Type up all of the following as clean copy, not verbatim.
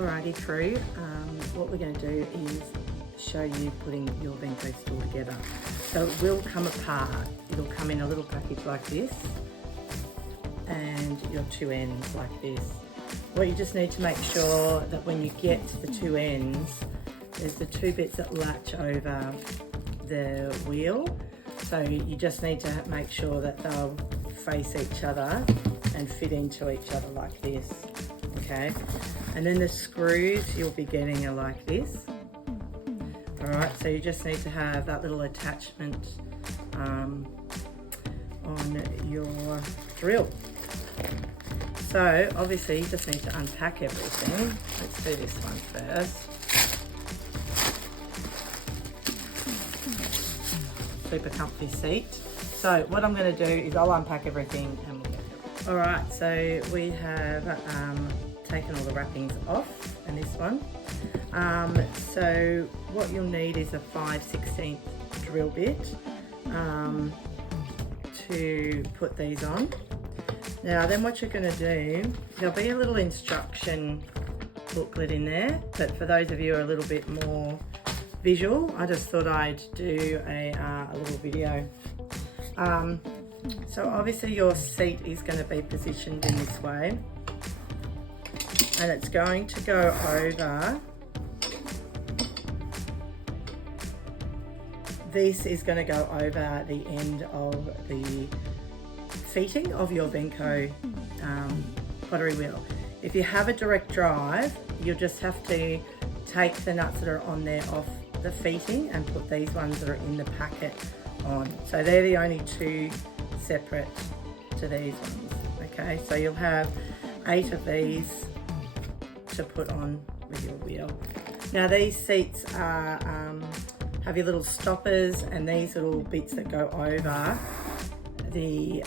Alrighty crew, what we're going to do is show you putting your Venco store together. So it will come apart. It'll come in a little package like this and your two ends like this. What you just need to make sure that when you get to the two ends, there's the two bits that latch over the wheel. So you just need to make sure that they'll face each other and fit into each other like this, okay? And then the screws you'll be getting are like this. All right, so you just need to have that little attachment on your drill. So obviously you just need to unpack everything. Let's do this one first. Super comfy seat. So what I'm going to do is I'll unpack everything and we'll get it. All right, so we have taken all the wrappings off in this one. So what you'll need is a 5/16 drill bit to put these on. Now then what you're going to do, there'll be a little instruction booklet in there, but for those of you who are a little bit more visual, I just thought I'd do a little video. So obviously your seat is going to be positioned in this way, and it's going to go over, this is going to go over the end of the feeting of your Venco pottery wheel. If you have a direct drive, you'll just have to take the nuts that are on there off the feeting and put these ones that are in the packet on. So they're the only two separate to these ones, okay? So you'll have 8 of these to put on with your wheel. Now these seats are, have your little stoppers and these little bits that go over the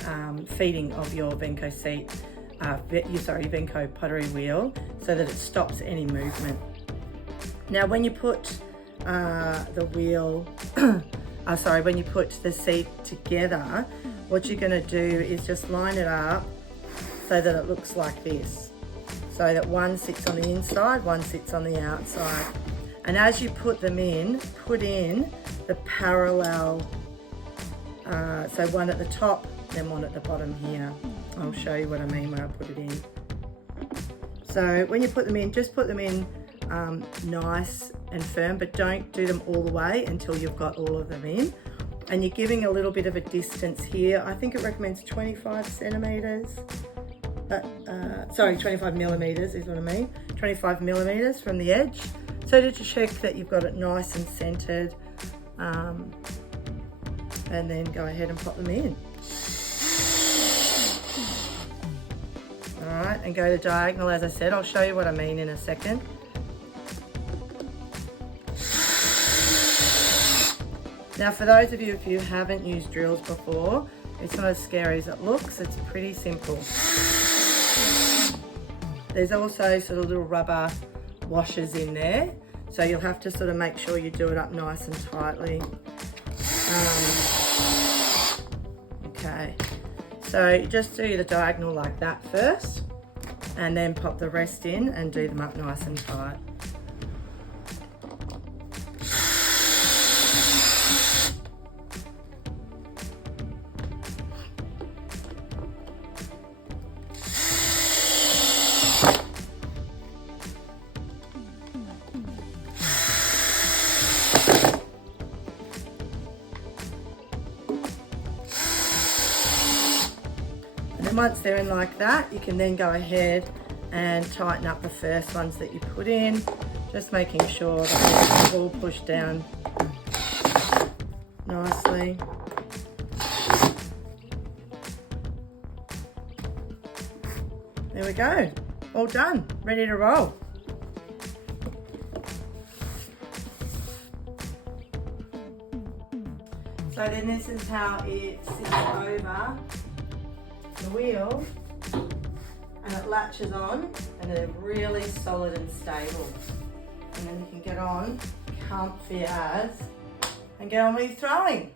feeding of your Venco seat, Venco pottery wheel, so that it stops any movement. Now when you put the wheel, when you put the seat together, what you're going to do is just line it up so that it looks like this, so that one sits on the inside, one sits on the outside. And as you put them in, put in the parallel, so one at the top, then one at the bottom here. I'll show you what I mean when I put it in. So when you put them in, just put them in nice and firm, but don't do them all the way until you've got all of them in. And you're giving a little bit of a distance here. I think it recommends 25 centimeters. 25 millimeters is what I mean. 25 millimeters from the edge. So to check that you've got it nice and centered, and then go ahead and pop them in. All right, and go to diagonal, as I said. I'll show you what I mean in a second. Now for those of you, if you haven't used drills before, it's not as scary as it looks. It's pretty simple. There's also sort of little rubber washers in there, so you'll have to sort of make sure you do it up nice and tightly. Okay, so you just do the diagonal like that first, and then pop the rest in and do them up nice and tight. And once they're in like that, you can then go ahead and tighten up the first ones that you put in, just making sure that they're all pushed down nicely. There we go, all done, ready to roll. So then this is how it sits over the wheel, and it latches on, and they're really solid and stable. And then you can get on, comfy as, and get on with your throwing.